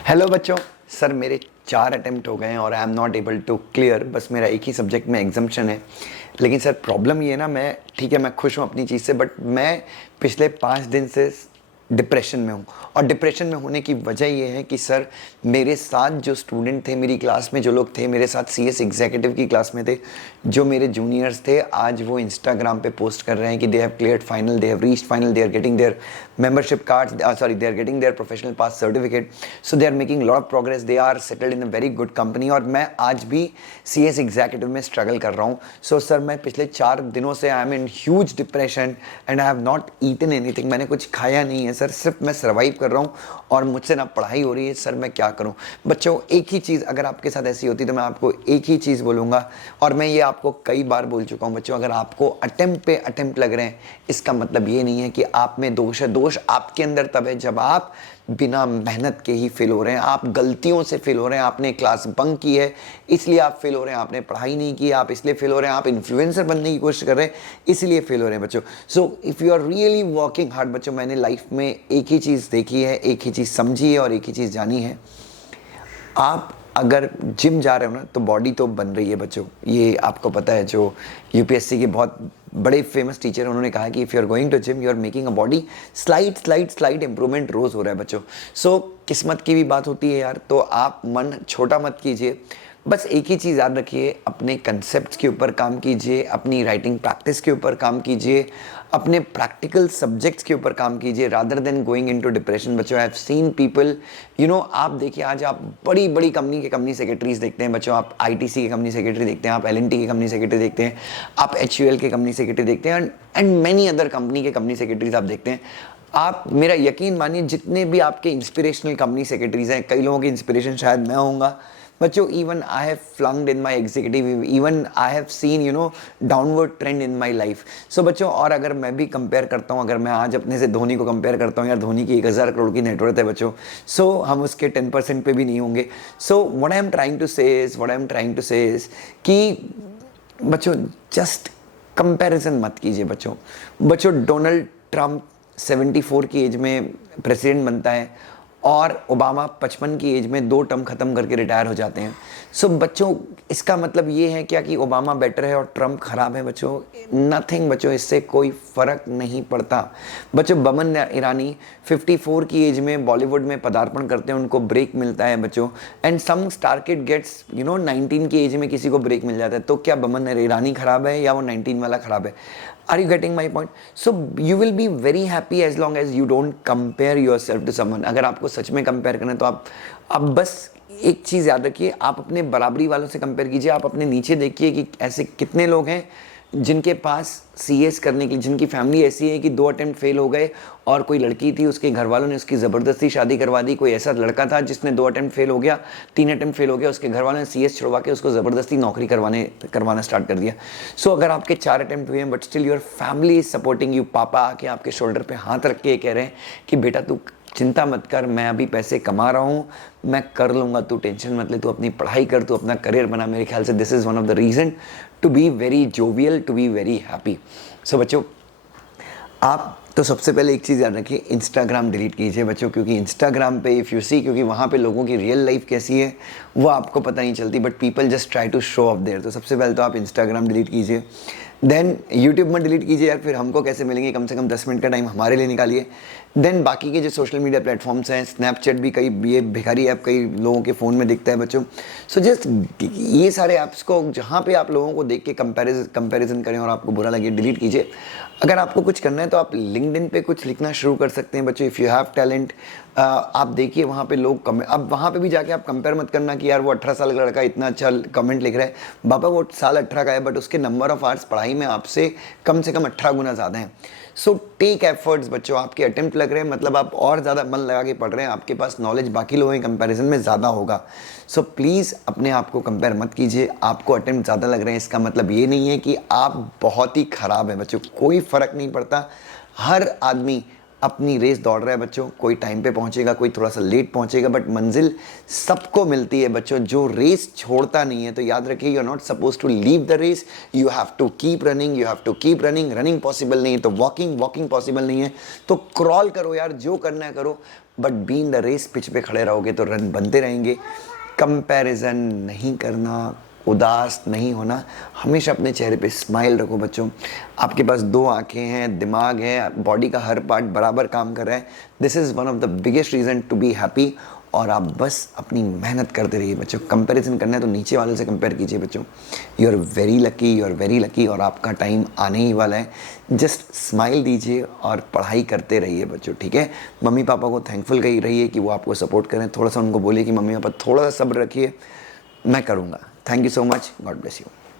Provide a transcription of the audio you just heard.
Hello बच्चों। Sir मेरे 4 attempt हो गए हैं और I am not able to clear. बस मेरा एक ही सब्जेक्ट में एग्जाम्शन है। लेकिन सर प्रॉब्लम ये है ना, मैं ठीक है, मैं खुश हूँ अपनी चीज़ से, बट मैं पिछले 5 दिन से डिप्रेशन में हूँ। और डिप्रेशन में होने की वजह ये है कि सर मेरे साथ जो स्टूडेंट थे, मेरी क्लास में जो लोग थे, मेरे साथ सीएस एग्जीक्यूटिव की क्लास में थे, जो मेरे जूनियर्स थे, आज वो इंस्टाग्राम पे पोस्ट कर रहे हैं कि they have cleared final, they have reached final, they are getting their membership cards, sorry, they are getting their professional pass certificate, so they are making a lot of progress, they are settled in a very good company। और मैं आज भी CS executive में struggle कर रहा हूँ। So sir मैं पिछले 4 दिनों से I am in huge depression and I have not eaten anything. मैंने कुछ खाया नहीं है सर, सिर्फ मैं सर्वाइव कर रहा हूँ और मुझसे ना पढ़ाई हो रही है। सर मैं क्या करूँ? बच्चों एक ही चीज़, अगर आपके साथ ऐसी होती तो मैं आपको एक ही चीज़ बोलूँगा, और मैं ये आपको कई बार बोल चुका हूँ। बच्चों अगर आपको अटेम्प्ट पे अटेम्प्ट लग रहे हैं, इसका मतलब ये नहीं है कि आप में दोष है। दोष आपके अंदर तब है जब आप बिना मेहनत के ही फेल हो रहे हैं, आप गलतियों से फेल हो रहे हैं। आपने क्लास बंक की है इसलिए आप फेल हो रहे हैं, आपने पढ़ाई नहीं की आप इसलिए फेल हो रहे हैं, आप इन्फ्लुएंसर बनने की कोशिश कर रहे हैं इसलिए फेल हो रहे हैं बच्चों। So if you are really working hard बच्चों, मैंने लाइफ में एक ही चीज़ देखी है, एक ही चीज़ समझी है और एक ही चीज़ जानी है। आप अगर जिम जा रहे हो ना तो बॉडी तो बन रही है बच्चों, ये आपको पता है। जो यूपीएससी के बहुत बड़े फेमस टीचर उन्होंने कहा कि if you are going to gym you are making a body slight improvement रोज़ हो रहा है बच्चों। सो किस्मत की भी बात होती है यार, तो आप मन छोटा मत कीजिए। बस एक ही चीज़ याद रखिए, अपने कंसेप्ट के ऊपर काम कीजिए, अपनी राइटिंग प्रैक्टिस के ऊपर काम कीजिए, अपने प्रैक्टिकल सब्जेक्ट्स के ऊपर काम कीजिए rather than going into depression. बच्चों आई हैव सीन पीपल, आप देखिए आज आप बड़ी बड़ी कंपनी के कंपनी सेक्रेटरीज देखते हैं बच्चों, आप आईटीसी के कंपनी सेक्रेटरी देखते हैं, आप एलएनटी के कंपनी सेक्रेटरी देखते हैं, आप एचयूएल के कंपनी सेक्रेटरी देखते हैं एंड मैनी अदर कंपनी के कंपनी सेक्रेटरीज आप देखते हैं। आप मेरा यकीन मानिए, जितने भी आपके इंस्पिरेशनल कंपनी सेक्रेटरीज हैं, कई लोगों की इंस्पिरेशन शायद मैं होऊंगा बच्चों। Even I have flunked in my executive, even I have seen downward trend in my life. So बच्चों, और अगर मैं भी कंपेयर करता हूँ, अगर मैं आज अपने से धोनी को कंपेयर करता हूँ, यार धोनी की 1000 करोड़ की नेटवर्थ है बच्चों। सो हम उसके 10% पे भी नहीं होंगे। So what I am trying to say is कि बच्चों जस्ट कंपैरिजन मत कीजिए बच्चों। डोनाल्ड ट्रंप 74 की एज में प्रेसिडेंट बनता है और ओबामा 55 की एज में 2 टर्म ख़त्म करके रिटायर हो जाते हैं। सो बच्चों इसका मतलब ये है क्या कि ओबामा बेटर है और ट्रंप ख़राब है बच्चों? नथिंग बच्चों, इससे कोई फ़र्क नहीं पड़ता बच्चों। बमन ईरानी 54 की एज में बॉलीवुड में पदार्पण करते हैं, उनको ब्रेक मिलता है बच्चों। And some star kid gets 19 की एज में किसी को ब्रेक मिल जाता है। तो क्या बमन ईरानी ख़राब है या वो 19 वाला ख़राब है? Are you getting my point? So you will be very happy as long as you don't compare yourself to someone। अगर आपको सच में कंपेयर करना है तो आप बस एक चीज़ याद रखिए, आप अपने बराबरी वालों से कंपेयर कीजिए। आप अपने नीचे देखिए कि ऐसे कितने लोग हैं जिनके पास सीएस करने के लिए, जिनकी फैमिली ऐसी है कि 2 अटेम्प्ट फेल हो गए, और कोई लड़की थी उसके घर वालों ने उसकी ज़बरदस्ती शादी करवा दी। कोई ऐसा लड़का था जिसने 2 अटेम्प्ट फेल हो गया, 3 अटेम्प्ट फेल हो गया, उसके घर वालों ने सीएस छुड़वा के उसको ज़बरदस्ती नौकरी करवाना स्टार्ट कर दिया। सो अगर आपके 4 अटेम्प्ट हुए हैं but still your family is supporting you, पापा आके आपके शोल्डर पर हाथ रख के कह रहे हैं कि बेटा तू चिंता मत कर, मैं अभी पैसे कमा रहा हूँ, मैं कर लूँगा, तू टेंशन मत ले, तू अपनी पढ़ाई कर, तू अपना करियर बना। मेरे ख्याल से this is one of the reason to be very jovial, to be very happy. So बच्चों आप तो सबसे पहले एक चीज़ याद रखिए, इंस्टाग्राम डिलीट कीजिए बच्चों, क्योंकि इंस्टाग्राम पे इफ़ यू सी, क्योंकि वहाँ पे लोगों की रियल लाइफ कैसी है वो आपको पता नहीं चलती, but people just try to show off there. तो सबसे पहले तो आप इंस्टाग्राम डिलीट कीजिए, देन यूट्यूब में डिलीट कीजिए यार, फिर हमको कैसे मिलेंगे, कम से कम 10 मिनट का टाइम हमारे लिए निकालिए। देन बाकी के जो सोशल मीडिया प्लेटफॉर्म्स हैं, स्नैपचैट भी कई, ये भिखारी ऐप कई लोगों के फ़ोन में दिखता है बच्चों। सो जस्ट ये सारे ऐप्स को जहाँ पे आप लोगों को देख के कंपैरिजन करें और आपको बुरा लगे, डिलीट कीजिए। अगर आपको कुछ करना है तो आप लिंक्डइन पे कुछ लिखना शुरू कर सकते हैं बच्चों, इफ़ यू हैव टैलेंट। आप देखिए वहाँ पे लोग अब वहाँ पे भी जाके आप कंपेयर मत करना कि यार वो 18 साल का लड़का इतना अच्छा कमेंट लिख रहा है। बाबा वो साल 18 का है बट उसके नंबर ऑफ आवर्स पढ़ाई में आपसे कम से कम 18 गुना ज़्यादा है। सो टेक एफर्ट्स बच्चों, आपके अटेम्प्ट लग रहे हैं मतलब आप और ज़्यादा मन लगा के पढ़ रहे हैं, आपके पास नॉलेज बाकी लोगों के कंपैरिजन में ज़्यादा होगा। सो प्लीज़ अपने आप को कंपेयर मत कीजिए। आपको अटेम्प्ट ज़्यादा लग रहे हैं इसका मतलब ये नहीं है कि आप बहुत ही ख़राब हैं बच्चों, कोई फ़र्क नहीं पड़ता। हर आदमी अपनी रेस दौड़ रहा है बच्चों, कोई टाइम पे पहुंचेगा, कोई थोड़ा सा लेट पहुंचेगा, बट मंजिल सबको मिलती है बच्चों। जो रेस छोड़ता नहीं है, तो याद रखिए, you are not suppose to leave the race, you have to keep running, you have to keep running. Running possible नहीं है तो वॉकिंग, वॉकिंग पॉसिबल नहीं है तो क्रॉल करो यार, जो करना है करो, but be in the race. Pitch पे खड़े रहोगे तो रन बनते रहेंगे। कंपैरिजन नहीं करना, उदास नहीं होना, हमेशा अपने चेहरे पे स्माइल रखो बच्चों। आपके पास 2 आंखें हैं, दिमाग है, बॉडी का हर पार्ट बराबर काम कर रहा है। This is one of the biggest reason to be happy. और आप बस अपनी मेहनत करते रहिए बच्चों। कंपैरिजन करना है तो नीचे वाले से कंपेयर कीजिए बच्चों। You are very lucky, you are very lucky, और आपका टाइम आने ही वाला है। जस्ट स्माइल दीजिए और पढ़ाई करते रहिए बच्चों, ठीक है। मम्मी पापा को थैंकफुल कही रहिए कि वो आपको सपोर्ट करें। थोड़ा सा उनको बोलिए कि मम्मी पापा थोड़ा सा सब्र रखिए, मैं करूँगा। Thank you so much, God bless you.